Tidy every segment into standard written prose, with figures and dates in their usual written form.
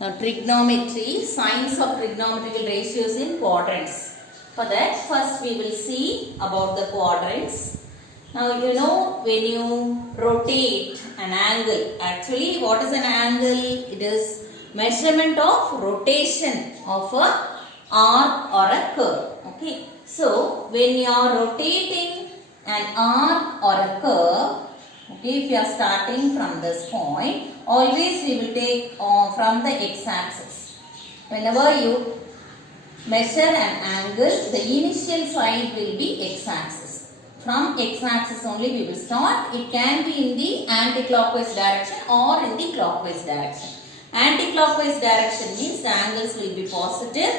Now trigonometry, signs of trigonometrical ratios in quadrants. For that, first we will see about the quadrants. Now you know when you rotate an angle, actually what is an angle? It is measurement of rotation of a arc or a curve. Okay. So when you are rotating an arc or a curve, okay, if you are starting from this point, always we will take from the x-axis. Whenever you measure an angle, the initial side will be x-axis. From x-axis only we will start. It can be in the anti-clockwise direction or in the clockwise direction. Anti-clockwise direction means the angles will be positive.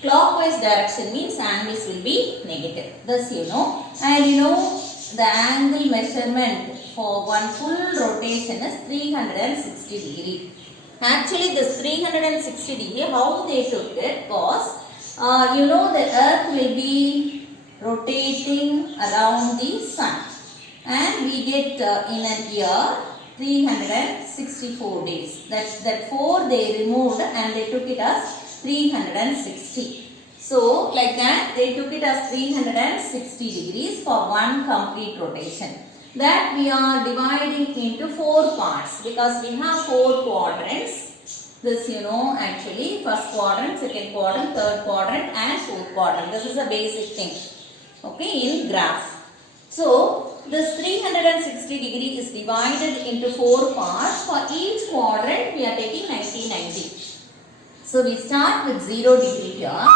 Clockwise direction means angles will be negative. Thus you know. And you know the angle measurement for one full rotation is 360 degree. Actually this 360 degree, how they took it was, you know the earth will be rotating around the sun. And we get in a year 364 days. That 4 they removed and they took it as 360. So like that they took it as 360 degrees for one complete rotation. That we are dividing into 4 parts because we have 4 quadrants. This you know actually first quadrant, second quadrant, third quadrant and fourth quadrant. This is a basic thing. Okay, in graph. So this 360 degree is divided into 4 parts. For each quadrant we are taking 90. So we start with 0 degree here.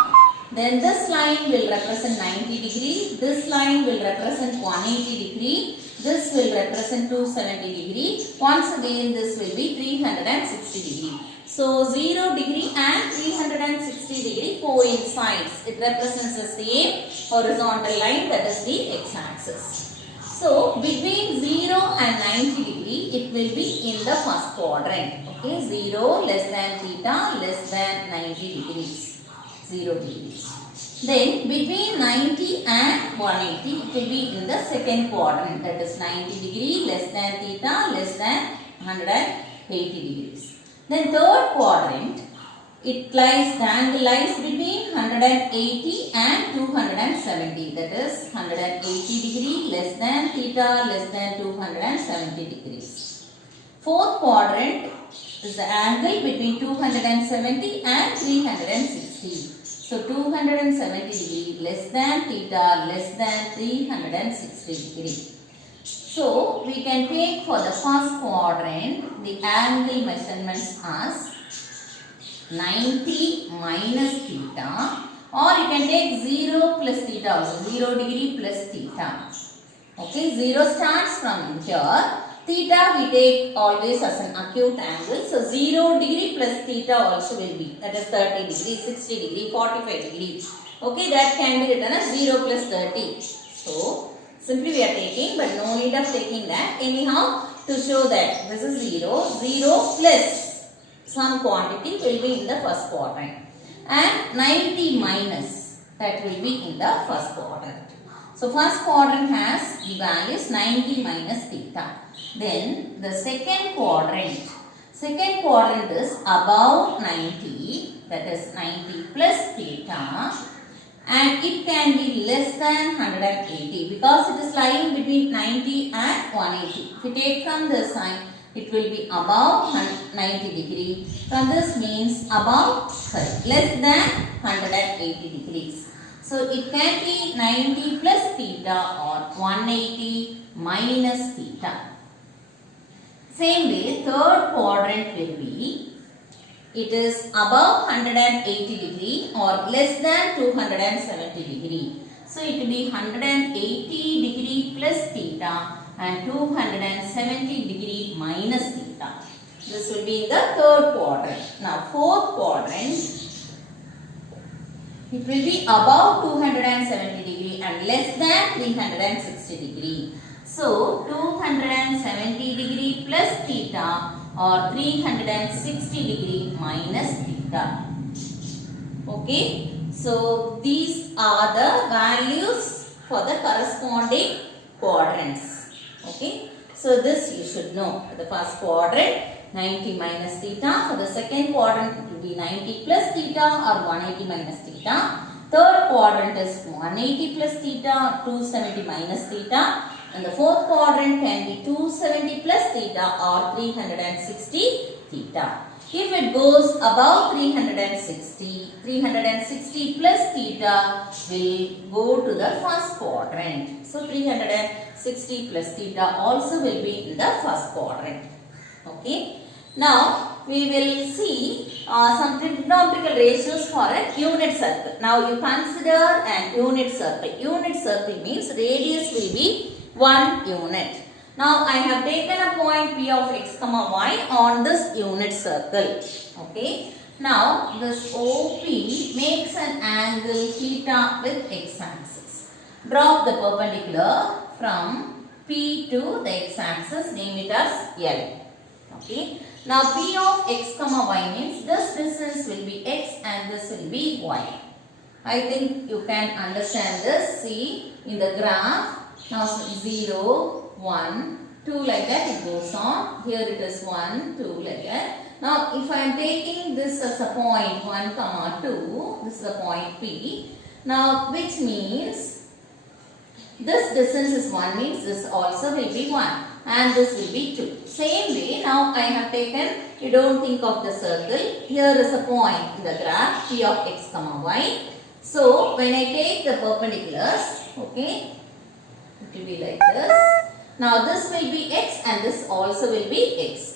Then this line will represent 90 degree. This line will represent 180 degree. This will represent 270 degree. Once again this will be 360 degree. So 0 degree and 360 degree coincides. It represents the same horizontal line, that is the x-axis. So between 0 and 90 degree it will be in the first quadrant. Okay, 0 less than theta less than 90 degrees. 0 degrees. Then between 90 and 180 it will be in the second quadrant, that is 90 degree less than theta less than 180 degrees. Then third quadrant, it lies, the angle lies between 180 and 270, that is 180 degree less than theta less than 270 degrees. Fourth quadrant is the angle between 270 and 360. So 270 degree less than theta less than 360 degree. So we can take for the first quadrant the angle measurements as 90 minus theta, or you can take 0 plus theta also, 0 degree plus theta. Okay, 0 starts from here. Theta we take always as an acute angle. So 0 degree plus theta also will be, that is 30 degree, 60 degree, 45 degree. Okay, that can be written as 0 plus 30. So simply we are taking, but no need of taking that. Anyhow, to show that this is 0, 0 plus some quantity will be in the first quadrant. And 90 minus, that will be in the first quadrant. So first quadrant has the values 90 minus theta. Then the second quadrant is above 90, that is 90 plus theta, and it can be less than 180 because it is lying between 90 and 180. If you take from this side, it will be above 90 degree. From this means above, less than 180 degrees. So it can be 90 plus theta or 180 minus theta. Same way, third quadrant will be, it is above 180 degree or less than 270 degree. So it will be 180 degree plus theta and 270 degree minus theta. This will be in the third quadrant. Now fourth quadrant, it will be above 270 degree and less than 360 degree. So 270 degree plus theta or 360 degree minus theta. Okay. So these are the values for the corresponding quadrants. Okay. So this you should know. The first quadrant 90 minus theta. For the second quadrant, it will be 90 plus theta or 180 minus theta. Third quadrant is 180 plus theta, 270 minus theta. And the fourth quadrant can be 270 plus theta or 360 theta. If it goes above 360 plus theta will go to the first quadrant. So 360 plus theta also will be in the first quadrant. Okay. Now we will see some trigonometrical ratios for a unit circle. Now you consider an unit circle. Unit circle means radius will be 1 unit. Now I have taken a point P of x comma y on this unit circle. Okay. Now this OP makes an angle theta with x axis. Drop the perpendicular from P to the x axis, name it as L. Okay. Now P of x comma y means this distance will be x and this will be y. I think you can understand this. See in the graph. Now 0, 1, 2 like that it goes on. Here it is 1, 2 like that. Now if I am taking this as a point 1, 2, this is a point P. Now which means this distance is 1 means this also will be 1 and this will be 2. Same way now I have taken, you don't think of the circle. Here is a point in the graph P of x comma y. So when I take the perpendiculars, okay, it will be like this. Now this will be x and this also will be x.